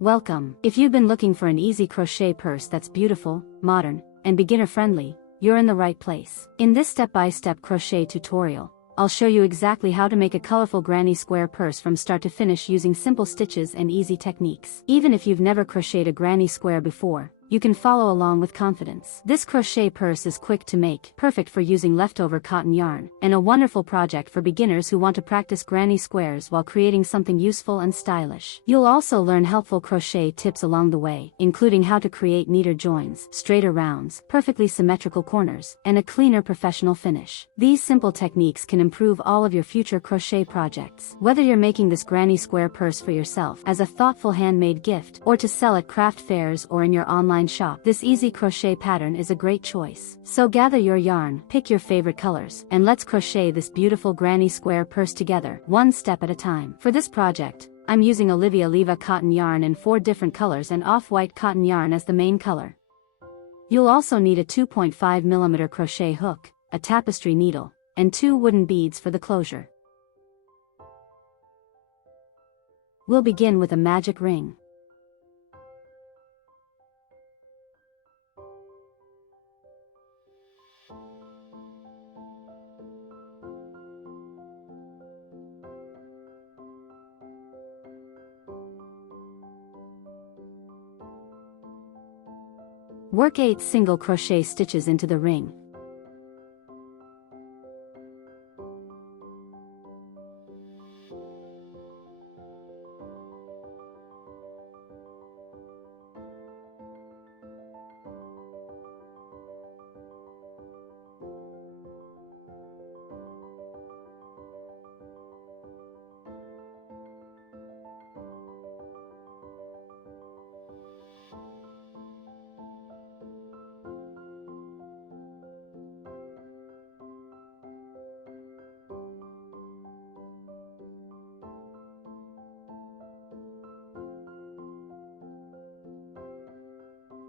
Welcome. If you've been looking for an easy crochet purse that's beautiful, modern, and beginner-friendly, you're in the right place. In this step-by-step crochet tutorial, I'll show you exactly how to make a colorful granny square purse from start to finish using simple stitches and easy techniques. Even if you've never crocheted a granny square before, you can follow along with confidence. This crochet purse is quick to make, perfect for using leftover cotton yarn, and a wonderful project for beginners who want to practice granny squares while creating something useful and stylish. You'll also learn helpful crochet tips along the way, including how to create neater joins, straighter rounds, perfectly symmetrical corners, and a cleaner professional finish. These simple techniques can improve all of your future crochet projects. Whether you're making this granny square purse for yourself as a thoughtful handmade gift, or to sell at craft fairs or in your online shop, this easy crochet pattern is a great choice. So gather your yarn, pick your favorite colors, and let's crochet this beautiful granny square purse together, one step at a time. For this project, I'm using Olivia Leva cotton yarn in 4 different colors and off-white cotton yarn as the main color. You'll also need a 2.5mm crochet hook, a tapestry needle, and 2 wooden beads for the closure. We'll begin with a magic ring. Work 8 single crochet stitches into the ring.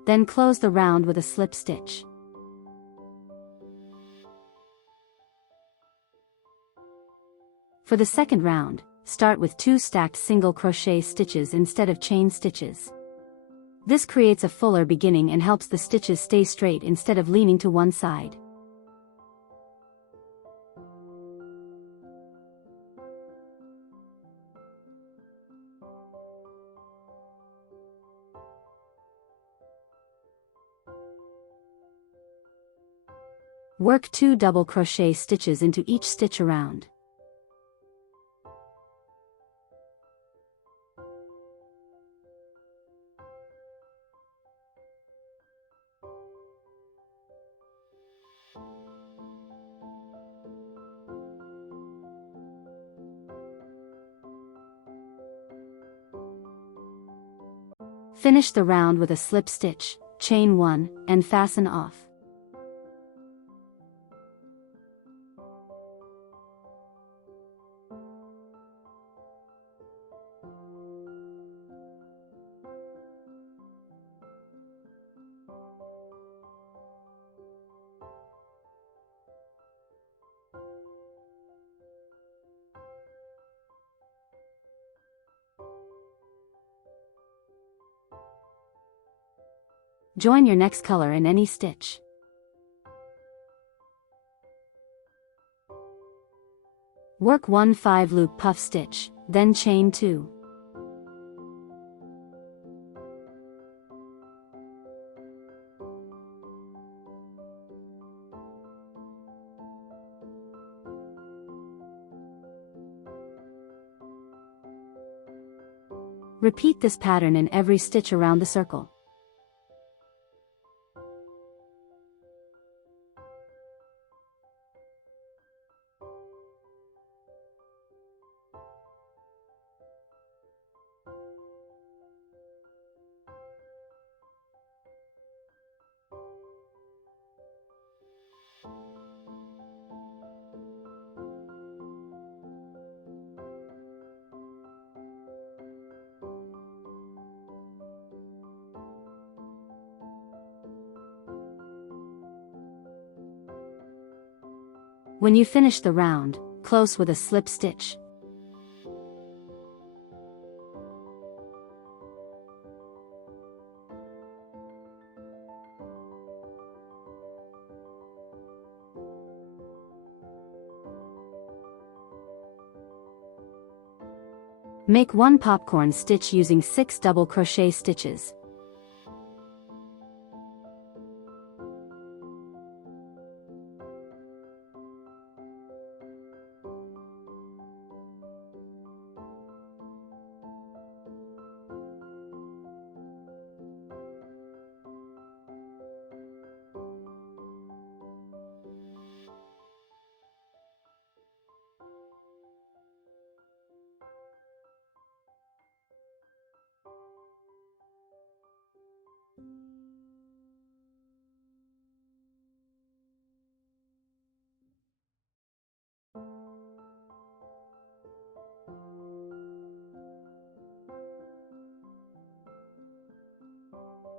Then close the round with a slip stitch. For the second round, start with 2 stacked single crochet stitches instead of chain stitches. This creates a fuller beginning and helps the stitches stay straight instead of leaning to one side. Work 2 double crochet stitches into each stitch around. Finish the round with a slip stitch, chain 1, and fasten off. Join your next color in any stitch. Work 1 5-loop puff stitch, then chain 2. Repeat this pattern in every stitch around the circle. When you finish the round, close with a slip stitch. Make 1 popcorn stitch using 6 double crochet stitches.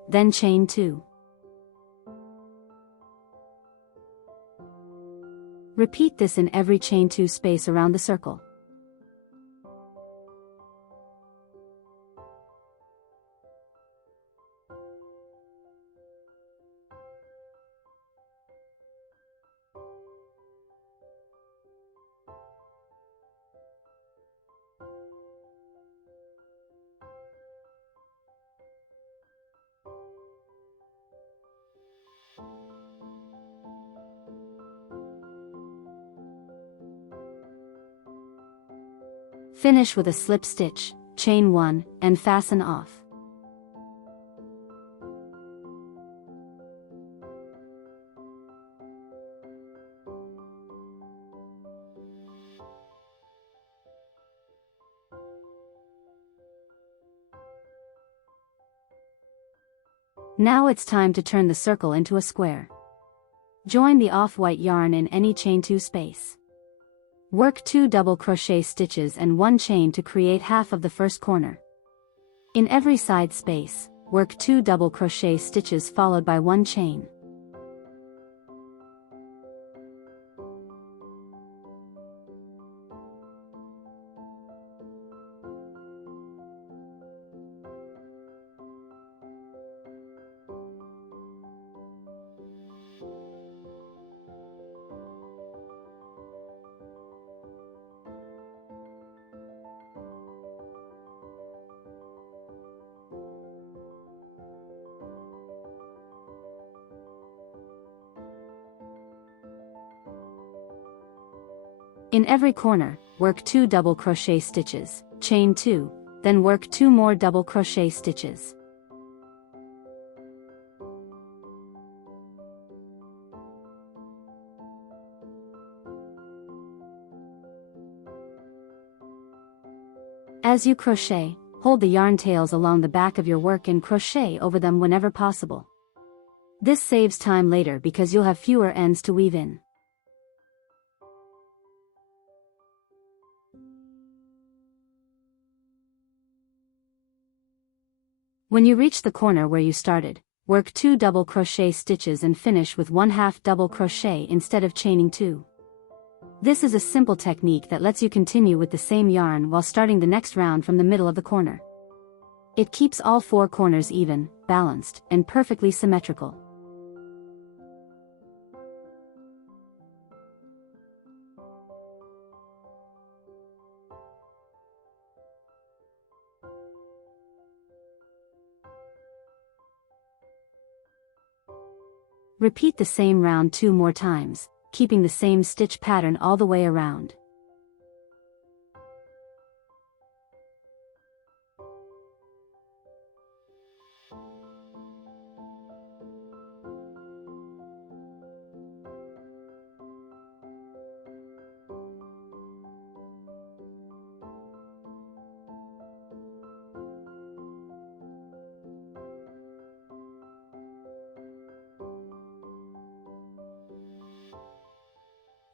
Then chain 2. Repeat this in every chain 2 space around the circle. Finish with a slip stitch, chain 1, and fasten off. Now it's time to turn the circle into a square. Join the off-white yarn in any chain 2 space. Work 2 double crochet stitches and 1 chain to create half of the first corner. In every side space, work 2 double crochet stitches followed by 1 chain. In every corner, work 2 double crochet stitches, chain 2, then work 2 more double crochet stitches. As you crochet, hold the yarn tails along the back of your work and crochet over them whenever possible. This saves time later because you'll have fewer ends to weave in. When you reach the corner where you started, work 2 double crochet stitches and finish with 1/2 double crochet instead of chaining 2. This is a simple technique that lets you continue with the same yarn while starting the next round from the middle of the corner. It keeps all 4 corners even, balanced, and perfectly symmetrical. Repeat the same round 2 more times, keeping the same stitch pattern all the way around.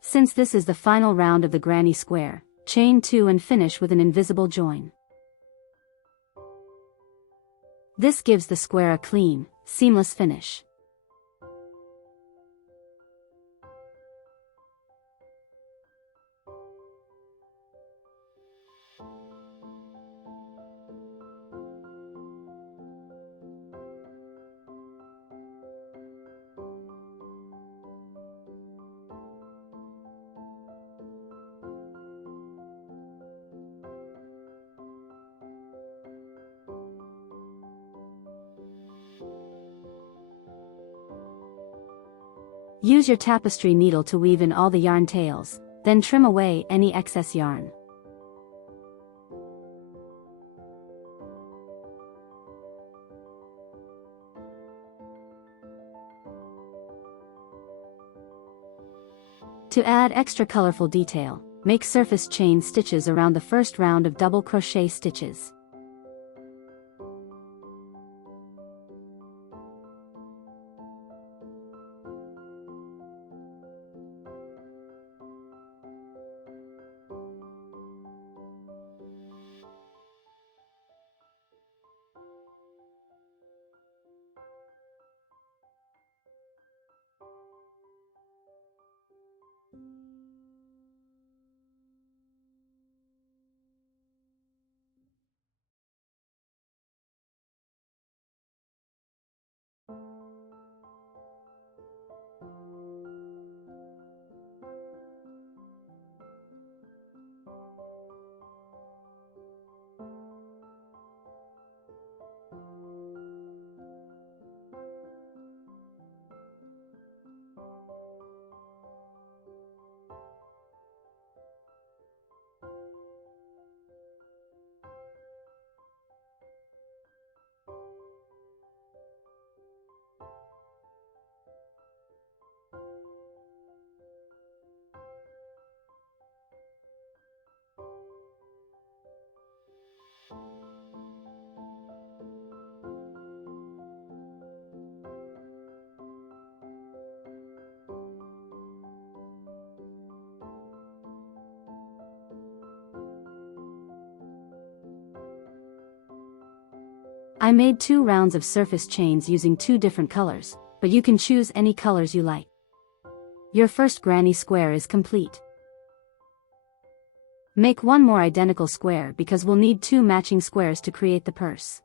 Since this is the final round of the granny square, chain 2 and finish with an invisible join. This gives the square a clean, seamless finish. Use your tapestry needle to weave in all the yarn tails, then trim away any excess yarn. To add extra colorful detail, make surface chain stitches around the first round of double crochet stitches. I made 2 rounds of surface chains using 2 different colors, but you can choose any colors you like. Your first granny square is complete. Make 1 more identical square because we'll need 2 matching squares to create the purse.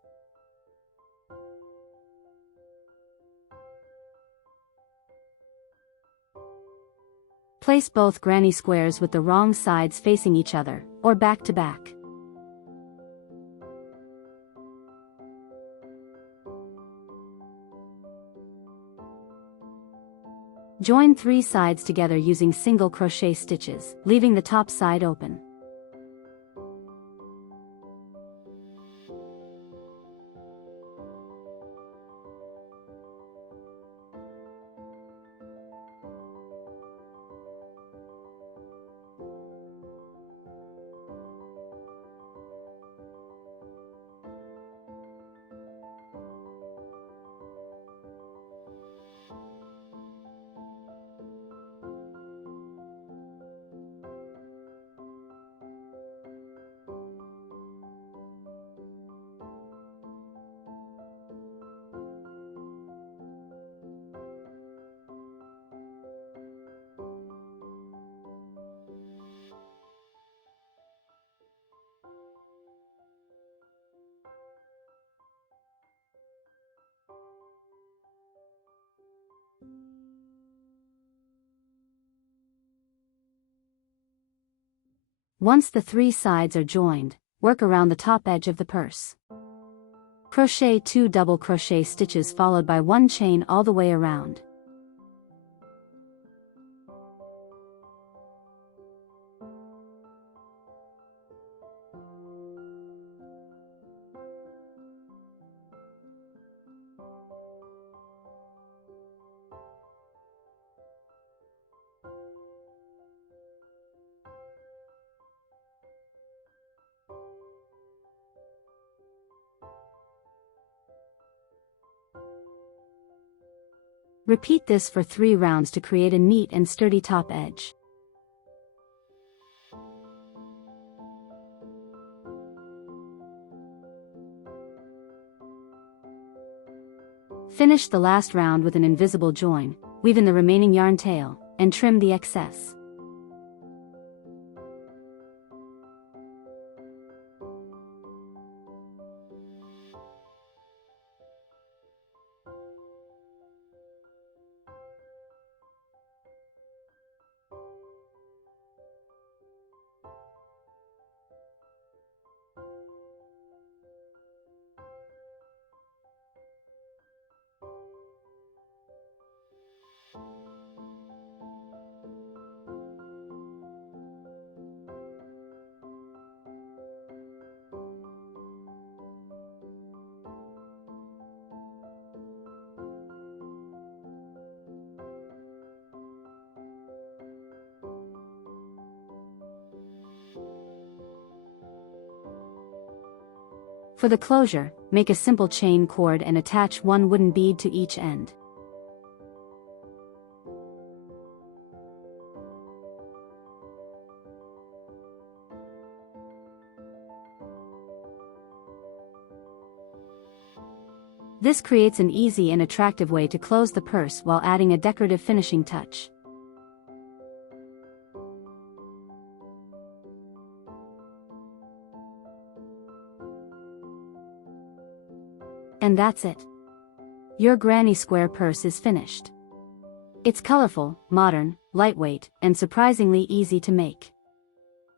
Place both granny squares with the wrong sides facing each other, or back to back. Join 3 sides together using single crochet stitches, leaving the top side open. Once the 3 sides are joined, work around the top edge of the purse. Crochet 2 double crochet stitches followed by 1 chain all the way around. Repeat this for 3 rounds to create a neat and sturdy top edge. Finish the last round with an invisible join, weave in the remaining yarn tail, and trim the excess. For the closure, make a simple chain cord and attach one wooden bead to each end. This creates an easy and attractive way to close the purse while adding a decorative finishing touch. And that's it. Your granny square purse is finished. It's colorful, modern, lightweight, and surprisingly easy to make.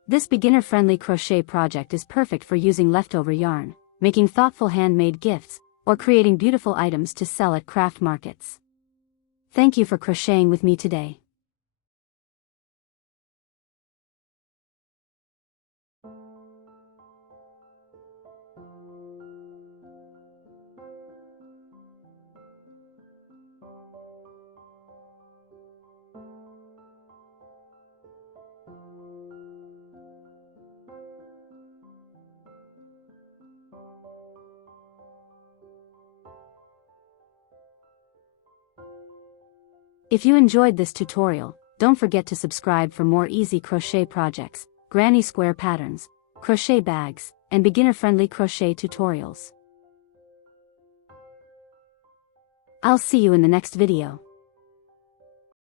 This beginner-friendly crochet project is perfect for using leftover yarn, making thoughtful handmade gifts, or creating beautiful items to sell at craft markets. Thank you for crocheting with me today. If you enjoyed this tutorial, don't forget to subscribe for more easy crochet projects, granny square patterns, crochet bags, and beginner-friendly crochet tutorials. I'll see you in the next video.